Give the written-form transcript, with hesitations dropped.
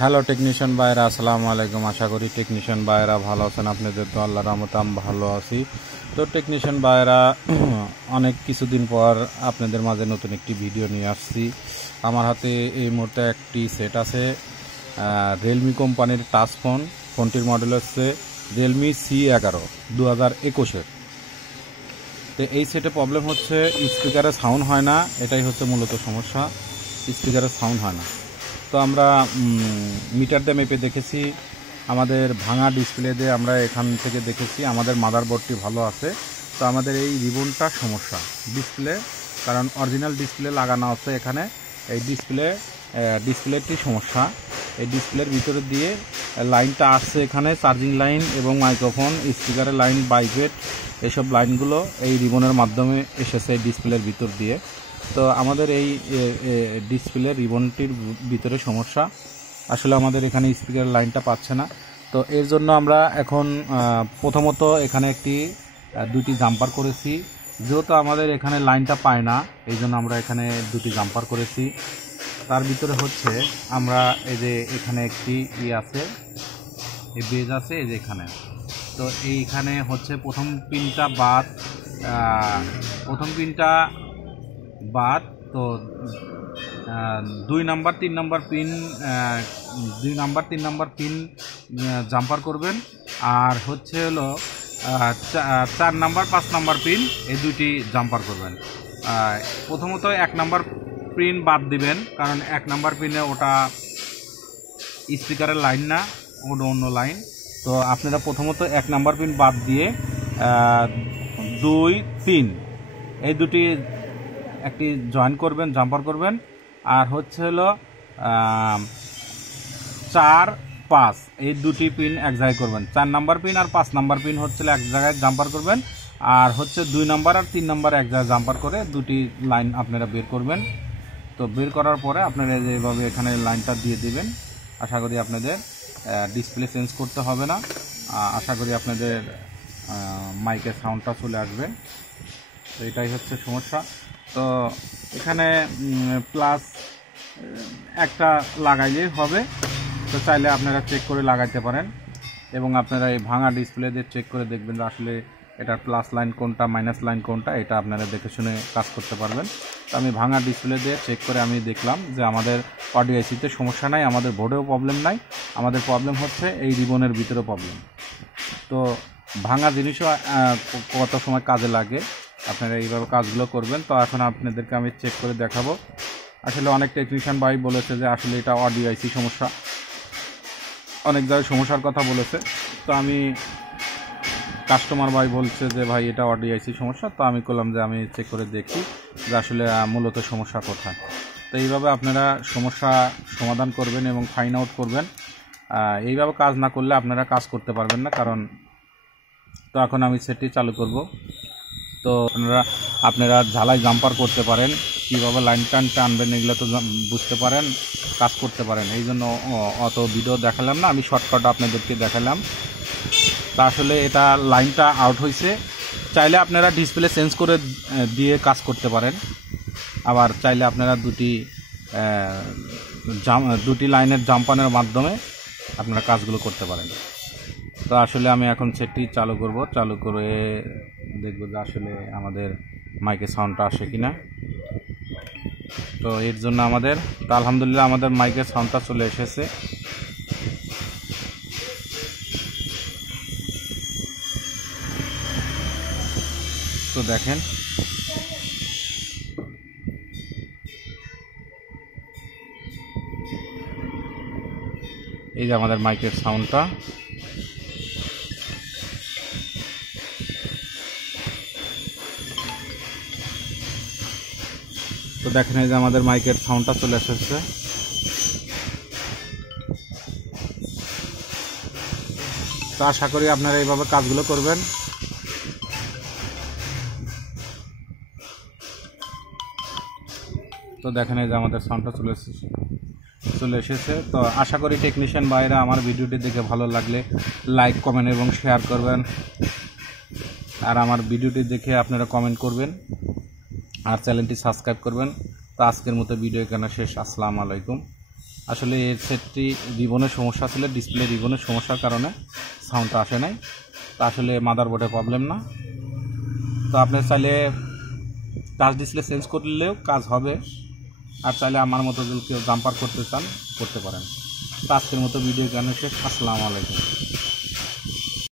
Hello technician ভাইরা, আসসালামু আলাইকুম। আশা করি টেকনিশিয়ান ভাইরা ভালো আছেন। আপনাদের তো আল্লাহর রহমতে আমি ভালো আছি। তো টেকনিশিয়ান ভাইরা, অনেক কিছুদিন পর আপনাদের মাঝে নতুন একটি ভিডিও নিয়ে আসছি। আমার হাতে এই মুহূর্তে একটি সেট আছে, রিয়েলমি কোম্পানির টাচ ফোন। ফোনটির মডেল হচ্ছে রিয়েলমি C11 2021-এর। তো এই সেটে প্রবলেম হচ্ছে স্পিকারে সাউন্ড হয় না, এটাই হচ্ছে মূলত সমস্যা। স্পিকারে সাউন্ড হয় না। তো আমরা মিটার দিয়ে মেপে দেখেছি, আমাদের ভাঙা ডিসপ্লে দিয়ে আমরা এখান থেকে দেখেছি আমাদের মাদারবোর্ডটি ভালো আছে। তো আমাদের এই রিবনটা সমস্যা ডিসপ্লে, কারণ অরিজিনাল ডিসপ্লে লাগানো আছে এখানে। এই ডিসপ্লেটি সমস্যা। এই ডিসপ্লের ভিতরে দিয়ে লাইনটা আসছে এখানে, চার্জিং লাইন এবং মাইক্রোফোন, স্পিকারের লাইন, বাইভেট, এসব লাইনগুলো এই রিবনের মাধ্যমে এসেছে এই ডিসপ্লের ভিতর দিয়ে। তো আমাদের এই ডিসপ্লে রিবনটির ভিতরে সমস্যা, আসলে আমাদের এখানে স্পিকারের লাইনটা পাচ্ছে না। তো এর জন্য আমরা এখন প্রথমত এখানে দুটি জাম্পার করেছি। যেহেতু আমাদের এখানে লাইনটা পায় না, এই জন্য আমরা এখানে দুটি জাম্পার করেছি। তার ভিতরে হচ্ছে আমরা এই যে এখানে একটি আছে, এই বেজ আছে এই যে এখানে। তো এইখানে হচ্ছে প্রথম পিনটা বাদ। তো 2 number 3 number pin, 2 number 3 number pin jumper করবেন। আর হচ্ছে হলো 4 নাম্বার 5 নাম্বার পিন, এই দুটি জাম্পার করবেন। প্রথমত 1 নাম্বার পিন বাদ দিবেন, কারণ 1 নাম্বার পিনে ওটা স্পিকারের লাইন না, ওটা অন্য লাইন। তো আপনারা প্রথমত 1 নাম্বার পিন বাদ দিয়ে 2, 3 এই দুটি একটি জয়েন করবেন, জাম্পার করবেন। আর হচ্ছে হলো 4, 5 এই দুটি পিন এক জায়গায় করবেন। 4 নাম্বার পিন আর 5 নাম্বার পিন হচ্ছে এক জায়গায় জাম্পার করবেন। আর হচ্ছে 2 নাম্বার আর 3 নাম্বার এক জায়গায় জাম্পার করে দুটি লাইন আপনারা বের করবেন। তো বের করার পরে আপনারা যেভাবে এখানে লাইনটা দিয়ে দিবেন, আশা করি আপনাদের ডিসপ্লে চেঞ্জ করতে হবে না। আশা করি আপনাদের মাইকের সাউন্ডটা চলে আসবে। তো এটাই হচ্ছে সমস্যা। তো এখানে প্লাস একটা লাগাইলেই হবে। তো চাইলে আপনারা চেক করে লাগাইতে পারেন, এবং আপনারা এই ভাঙা ডিসপ্লে দিয়ে চেক করে দেখবেন যে আসলে এটার প্লাস লাইন কোনটা, মাইনাস লাইন কোনটা, এটা আপনারা দেখে শুনে কাজ করতে পারবেন। তো আমি ভাঙা ডিসপ্লে দিয়ে চেক করে আমি দেখলাম যে আমাদের অডিও আইসিতে সমস্যা নাই, আমাদের বোর্ডেও প্রবলেম নাই, আমাদের প্রবলেম হচ্ছে এই রিবনের ভিতরে প্রবলেম। তো ভাঙা জিনিসও কত সময় কাজে লাগে, আপনারা এইভাবে কাজগুলো করবেন। তো এখন আপনাদেরকে আমি চেক করে দেখাবো। আসলে অনেক টেকনিশিয়ান ভাই বলেছে যে আসলে এটা অডিও আইসি সমস্যা, অনেক জায়গায় সমস্যার কথা বলেছে। তো আমি কাস্টমার ভাই বলছে যে ভাই এটা অডিও আইসি সমস্যা। তো আমি করলাম যে আমি চেক করে দেখি যে আসলে মূলত সমস্যা কোথায়। তো এইভাবে আপনারা সমস্যা সমাধান করবেন এবং ফাইন্ড আউট করবেন। এইভাবে কাজ না করলে আপনারা কাজ করতে পারবেন না। কারণ তো এখন আমি সেটটি চালু করব। তো আপনারা ঝালাই জাম্পার করতে পারেন, কীভাবে লাইন টানবেন এগুলো তো বুঝতে পারেন, কাজ করতে পারেন। এই জন্য অত ভিডিও দেখালাম না, আমি শর্টকাট আপনাদেরকে দেখালাম। তা আসলে এটা লাইনটা আউট হয়েছে। চাইলে আপনারা ডিসপ্লে চেঞ্জ করে দিয়ে কাজ করতে পারেন, আবার চাইলে আপনারা দুটি লাইনের জাম্পানের মাধ্যমে আপনারা কাজগুলো করতে পারেন। তো আসলে আমি এখন সেটটি চালু করব, চালু করে দেখব যে আসলে আমাদের মাইকে সাউন্ডটা আসে কিনা। তো এর জন্য তো আলহামদুলিল্লাহ আমাদের মাইকের সাউন্ডটা চলে এসেছে। তো দেখেন, এই যে আমাদের মাইকের সাউন্ডটা। তো দেখেন এই যে আমাদের মাইকের সাউন্ডটা চলে এসেছে। তো আশা করি আপনারা এইভাবে কাজগুলো করবেন। তো দেখেন এই যে আমাদের সাউন্ডটা চলে এসেছে। তো আশা করি টেকনিশিয়ান ভাইরা আমার ভিডিওটি দেখে ভালো লাগলে লাইক, কমেন্ট এবং শেয়ার করবেন। আর আমার ভিডিওটি দেখে আপনারা কমেন্ট করবেন আর চ্যানেলটি সাবস্ক্রাইব করবেন। তো আজকের মতো ভিডিও এখানে শেষ। আসসালামু আলাইকুম। আসলে এর সেটটি রিবনের সমস্যা ছিল, ডিসপ্লে রিবনের সমস্যার কারণে সাউন্ডটা আসে নাই। তা আসলে মাদারবোর্ডে প্রবলেম না। তো আপনি চাইলে টাচ ডিসপ্লে চেঞ্জ করলেও কাজ হবে, আর চাইলে আমার মতো যদি কেউ জাম্পার করতে চান করতে পারেন। তো আজকের মতো ভিডিও জ্ঞান শেষ। আসসালামু আলাইকুম।